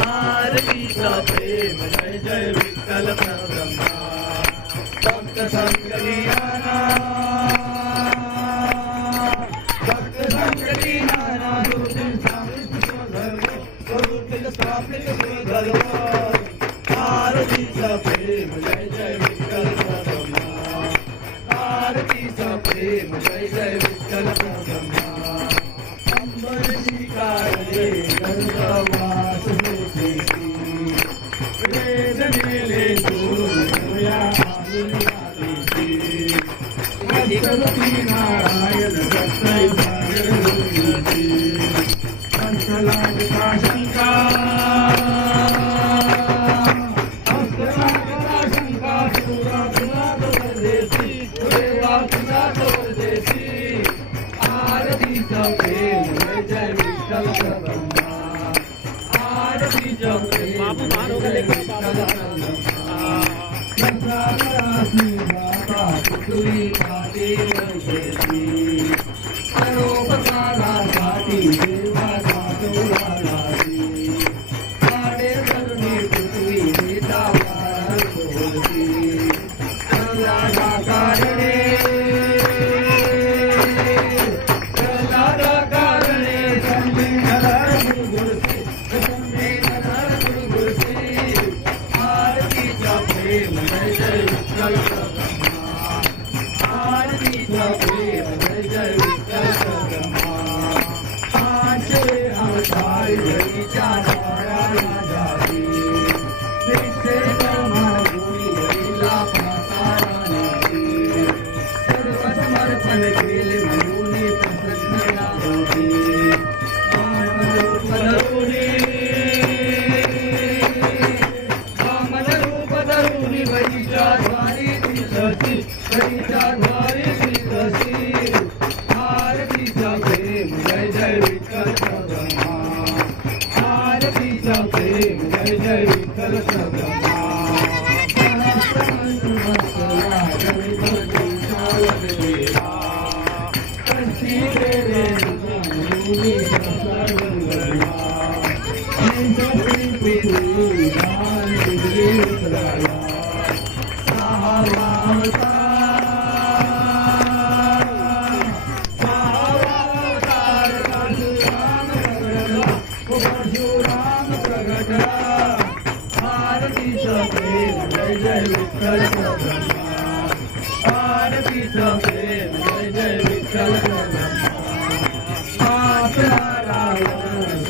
आरतीचा प्रेम जय जय विठ्ठल ब्रह्मा भक्त संकलियाना भक्त संकलियाना दुर्दिन सामित धर्म स्वरूपित स्थापित धर्म आरतीचा प्रेम जय जय विठ्ठल ब्रह्मा आरतीचा प्रेम जय जय विठ्ठल ब्रह्मा अंबरची काळे गंगावास होते वेदनेले दूरया आदिनाथी भक्ती नारायण दत्तै सागर होती संतलांचा शंका शंका तुरा तुला परदेशी देवा तुला परदेशी आरतीचा प्रेम जय जय विठ्ठल ब्रह्मा आरतीचा प्रेम जय जय विठ्ठल ब्रह्मा बाबा तुरी पाटी वरदेशी परोपकारासाठी देवा साधुवालासी साडे तरुणी पृथ्वी गीता वार बोलती प्रल्हादा कारणे आरतीचा प्रेम जय जय विठ्ठल ब्रह्मा आरतीचा प्रेम जय जय विठ्ठल ब्रह्मा आरतीचा प्रेम जय जय विठ्ठल ब्रह्मा आरतीचा